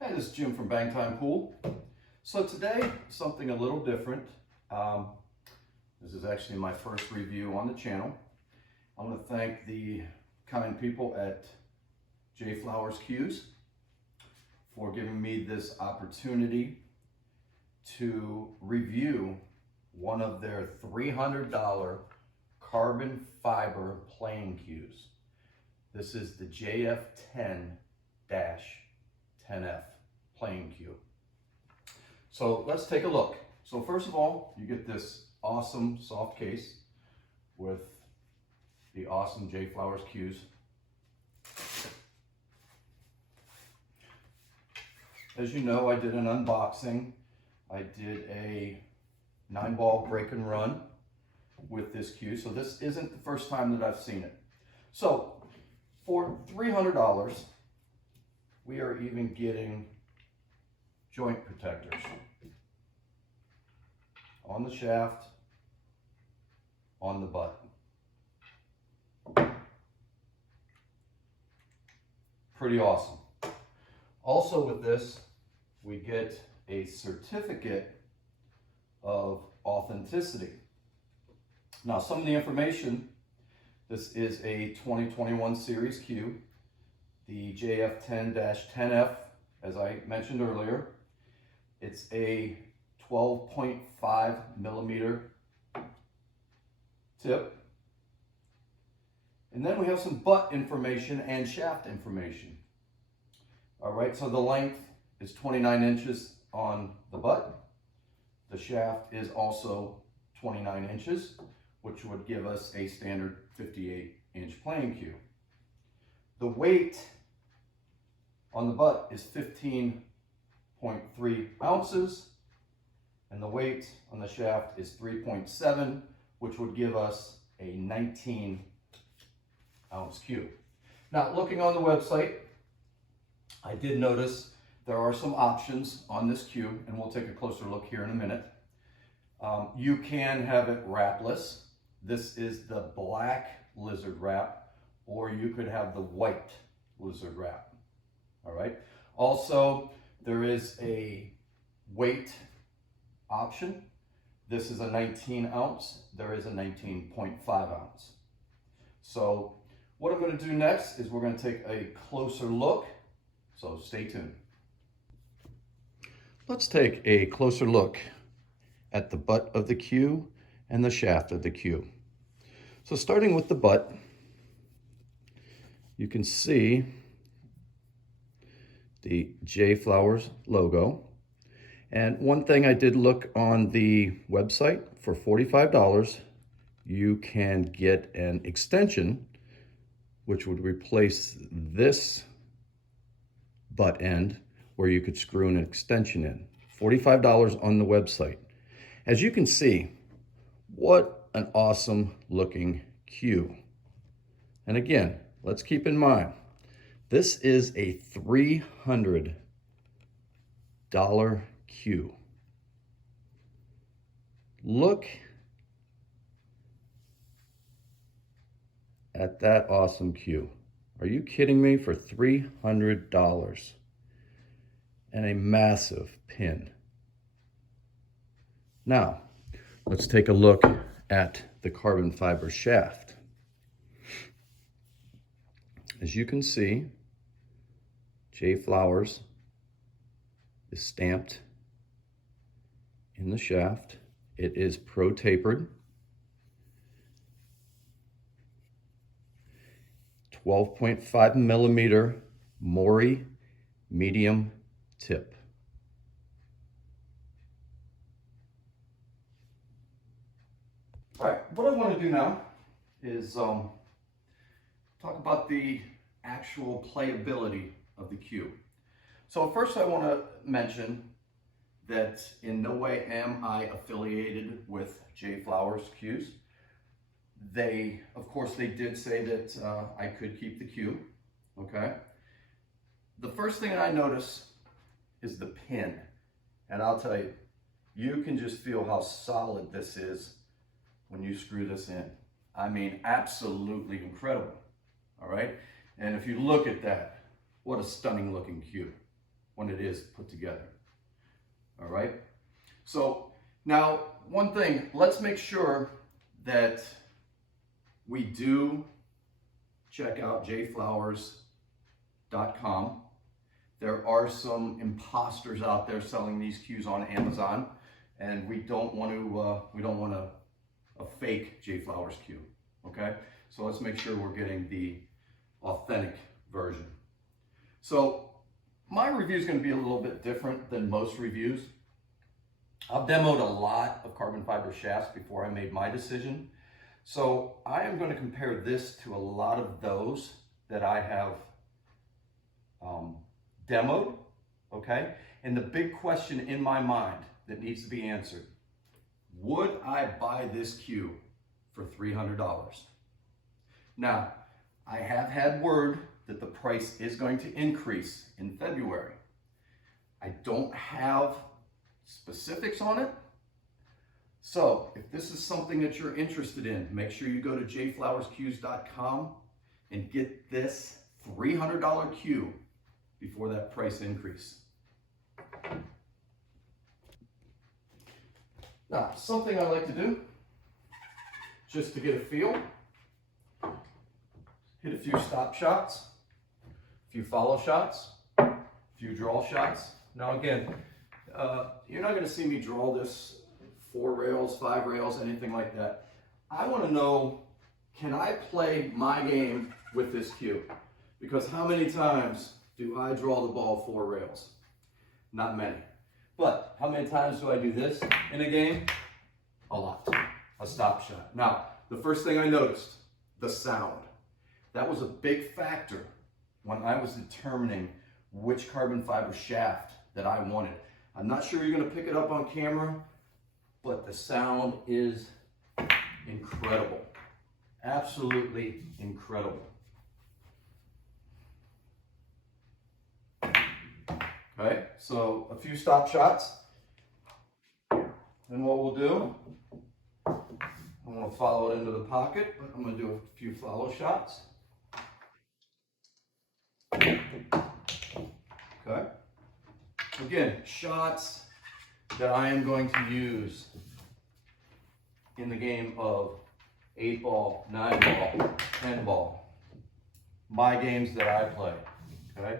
Hey, this is Jim from Bang Time Pool. So today, something a little different. This is actually my first review on the channel. I want to thank the kind people at JFlowers Q's for giving me this opportunity to review one of their $300 carbon fiber playing cues. This is the JF10-10F playing cue. So let's take a look. So first of all, you get this awesome soft case with the awesome JFlowers cues. As you know, I did an unboxing. I did a 9-ball break and run with this cue. So this isn't the first time that I've seen it. So for $300, we are even getting joint protectors on the shaft, on the butt. Pretty awesome. Also with this, we get a certificate of authenticity. Now, some of the information, this is a 2021 series cue, the JF10-10F, as I mentioned earlier. It's a 12.5 millimeter tip. And then we have some butt information and shaft information. All right, so the length is 29 inches on the butt. The shaft is also 29 inches, which would give us a standard 58-inch playing cue. The weight on the butt is 15.3 ounces, and the weight on the shaft is 3.7, which would give us a 19-ounce cue. Now, looking on the website, I did notice there are some options on this cue, and we'll take a closer look here in a minute. You can have it wrapless. This is the black lizard wrap, or you could have the white lizard wrap. All right. Also, there is a weight option. This is a 19 ounce. There is a 19.5 ounce. So what I'm going to do next is we're going to take a closer look. So stay tuned. Let's take a closer look at the butt of the cue and the shaft of the cue. So starting with the butt, you can see the JFlowers logo. And one thing I did look on the website, for $45, you can get an extension which would replace this butt end, where you could screw an extension in. $45 on the website. As you can see, what an awesome looking cue. And again, let's keep in mind, this is a $300 cue. Look at that awesome cue. Are you kidding me? For $300 and a massive pin. Now, let's take a look at the carbon fiber shaft. As you can see, JFlowers is stamped in the shaft. It is pro tapered. 12.5 millimeter Mori medium tip. All right, what I want to do now is talk about the actual playability of the cue. So first I want to mention that in no way am I affiliated with JFlowers cues. They, of course, they did say that I could keep the cue, okay? The first thing I notice is the pin. And I'll tell you, you can just feel how solid this is when you screw this in. I mean, absolutely incredible, all right? And if you look at that, what a stunning looking cue. when it is put together. All right. So now one thing, let's make sure that we do check out JFlowers.com. There are some imposters out there selling these cues on Amazon, and we don't want a fake JFlowers cue. Okay, so let's make sure we're getting the authentic version. So my review is going to be a little bit different than most reviews. I've demoed a lot of carbon fiber shafts before I made my decision. So I am going to compare this to a lot of those that I have demoed, okay? And the big question in my mind that needs to be answered, would I buy this cue for $300? Now, I have had word that the price is going to increase in February. I don't have specifics on it. So if this is something that you're interested in, make sure you go to jflowerscues.com and get this $300 cue before that price increase. Now, something I like to do, just to get a feel, hit a few stop shots, a few follow shots, a few draw shots. Now again, you're not going to see me draw this 4 rails, 5 rails, anything like that. I want to know, can I play my game with this cue? Because how many times do I draw the ball 4 rails? Not many. But how many times do I do this in a game? A lot. A stop shot. Now, the first thing I noticed, the sound. That was a big factor when I was determining which carbon fiber shaft that I wanted. I'm not sure you're going to pick it up on camera, but the sound is incredible. Absolutely incredible. Okay, so a few stop shots. And what we'll do, I'm going to follow it into the pocket, but I'm going to do a few follow shots. Okay. Again, shots that I am going to use in the game of 8 ball, 9 ball, 10 ball. My games that I play. Okay.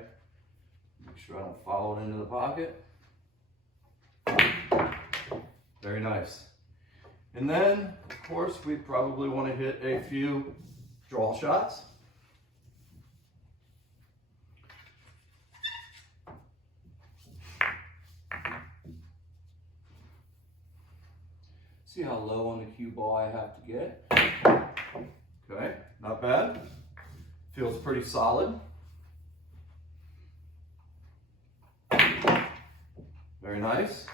Make sure I don't follow it into the pocket. Very nice. And then, of course, we probably want to hit a few draw shots. See how low on the cue ball I have to get. Okay, not bad. Feels pretty solid. Very nice.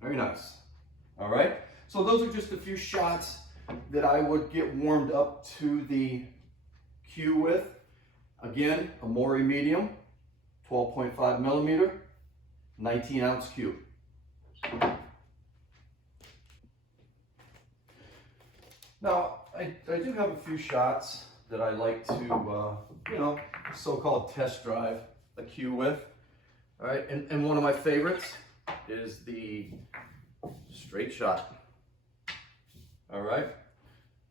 Very nice. All right, so those are just a few shots that I would get warmed up to the cue with. Again, a Mori medium, 12.5 millimeter, 19 ounce cue. Now, I do have a few shots that I like to, so-called test drive a cue with. All right, and one of my favorites is the straight shot. All right.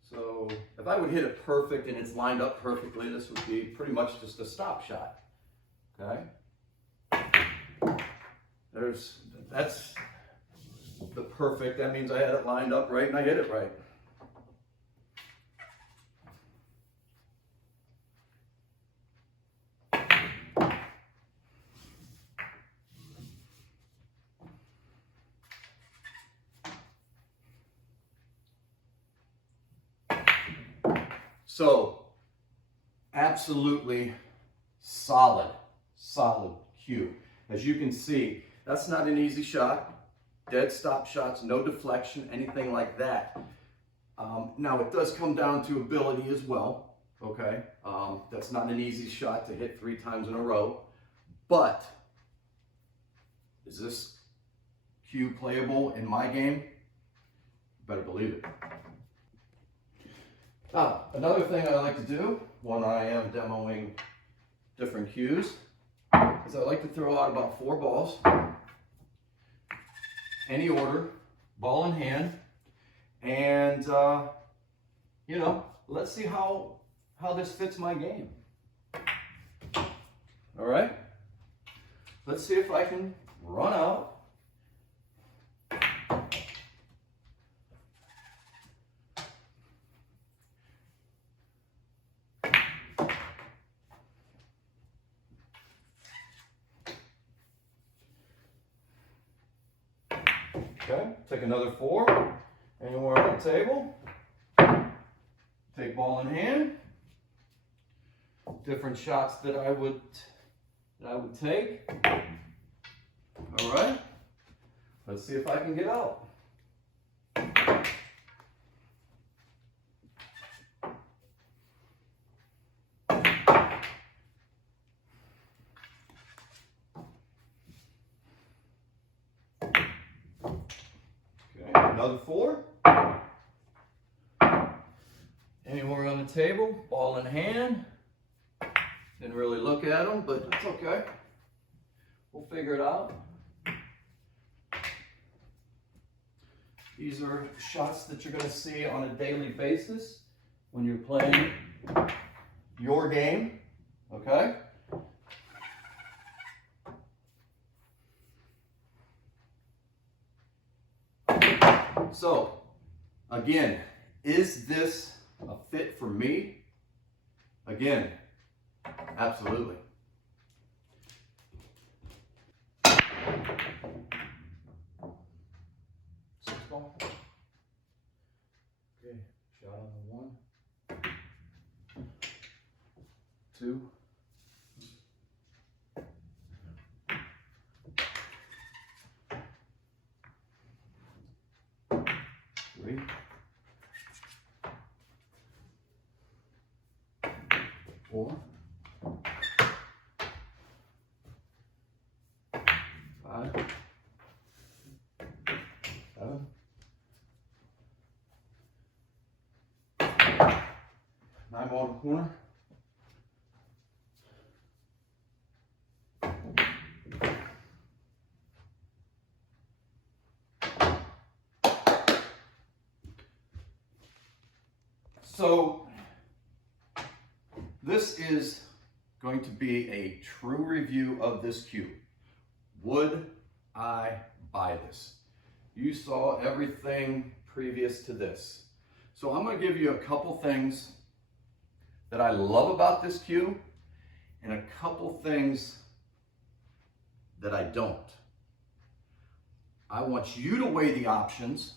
So if I would hit it perfect and it's lined up perfectly, this would be pretty much just a stop shot. Okay. That's the perfect. That means I had it lined up right and I hit it right. So, absolutely solid cue. As you can see, that's not an easy shot. Dead stop shots, no deflection, anything like that. Now, it does come down to ability as well, okay? That's not an easy shot to hit 3 times in a row. But, is this cue playable in my game? You better believe it. Another thing I like to do when I am demoing different cues is I like to throw out about 4 balls, any order, ball in hand, and you know, let's see how this fits my game. All right, let's see if I can run out. Okay, take another 4, anywhere on the table. Take ball in hand. Different shots that I would take. All right, let's see if I can get out. Another 4. Anywhere on the table, ball in hand. Didn't really look at them, but that's okay. We'll figure it out. These are shots that you're going to see on a daily basis when you're playing your game, okay? So, again, is this a fit for me? Again, absolutely. Six ball. Okay, shot on the 1, 2. 3. 4. 5. 7. 9 ball to the corner. So this is going to be a true review of this cue. Would I buy this? You saw everything previous to this. So I'm going to give you a couple things that I love about this cue and a couple things that I don't. I want you to weigh the options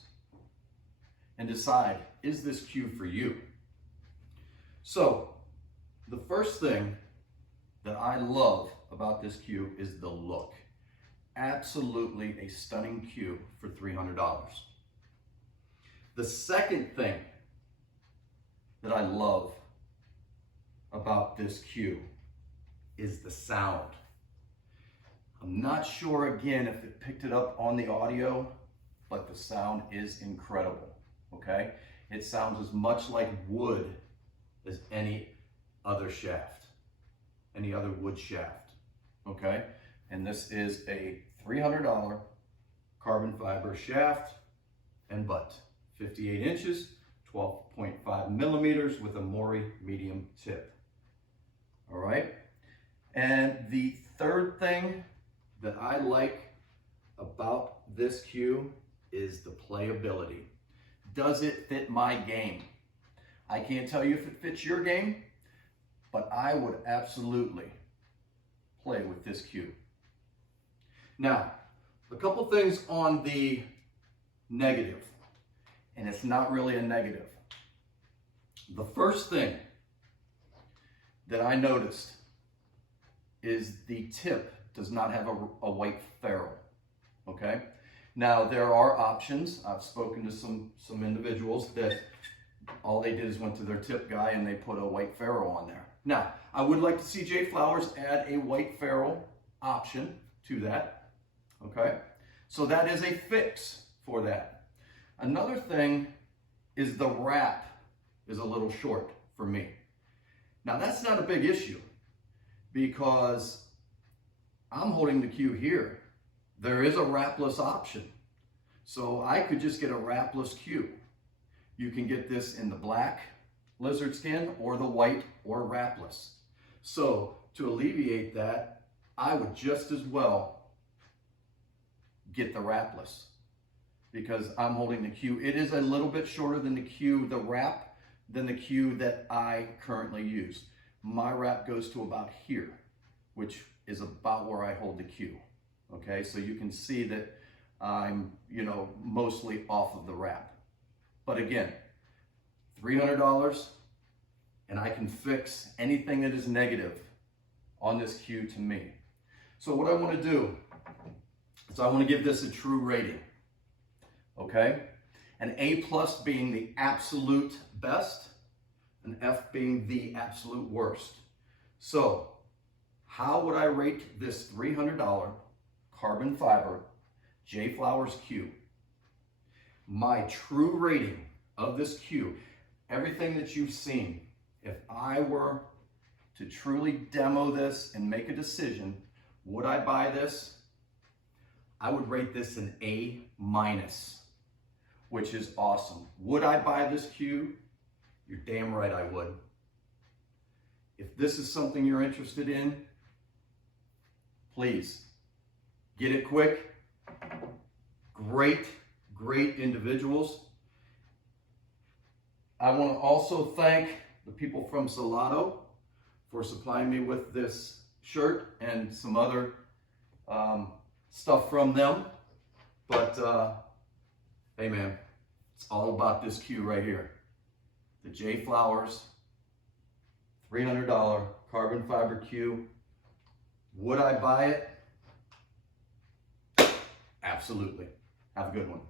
and decide, is this cue for you? So, the first thing that I love about this cue is the look. Absolutely a stunning cue for $300. The second thing that I love about this cue is the sound. I'm not sure again if it picked it up on the audio, but the sound is incredible, okay? It sounds as much like wood as any other shaft, any other wood shaft, okay? And this is a $300 carbon fiber shaft and butt, 58 inches, 12.5 millimeters with a Mori medium tip, all right? And the third thing that I like about this cue is the playability. Does it fit my game? I can't tell you if it fits your game, but I would absolutely play with this cue. Now, a couple things on the negative, and it's not really a negative. The first thing that I noticed is the tip does not have a white ferrule, okay? Now, there are options. I've spoken to some individuals that all they did is went to their tip guy and they put a white ferrule on there. Now, I would like to see JFlowers add a white ferrule option to that, okay? So that is a fix for that. Another thing is the wrap is a little short for me. Now that's not a big issue because I'm holding the cue here. There is a wrapless option. So I could just get a wrapless cue. You can get this in the black lizard skin or the white or wrapless. So to alleviate that, I would just as well get the wrapless because I'm holding the cue. It is a little bit shorter than the cue, the wrap, than the cue that I currently use. My wrap goes to about here, which is about where I hold the cue. Okay, so you can see that I'm, mostly off of the wrap. But again, $300 and I can fix anything that is negative on this cue to me. So what I want to do is I want to give this a true rating. Okay? An A+ being the absolute best, an F being the absolute worst. So how would I rate this $300 carbon fiber JFlowers cue? My true rating of this cue, everything that you've seen, if I were to truly demo this and make a decision, would I buy this? I would rate this an A-, which is awesome. Would I buy this cue? You're damn right I would. If this is something you're interested in, please get it quick. Great individuals. I want to also thank the people from Salado for supplying me with this shirt and some other stuff from them. But hey man, it's all about this cue right here. The JFlowers $300 carbon fiber cue. Would I buy it? Absolutely. Have a good one.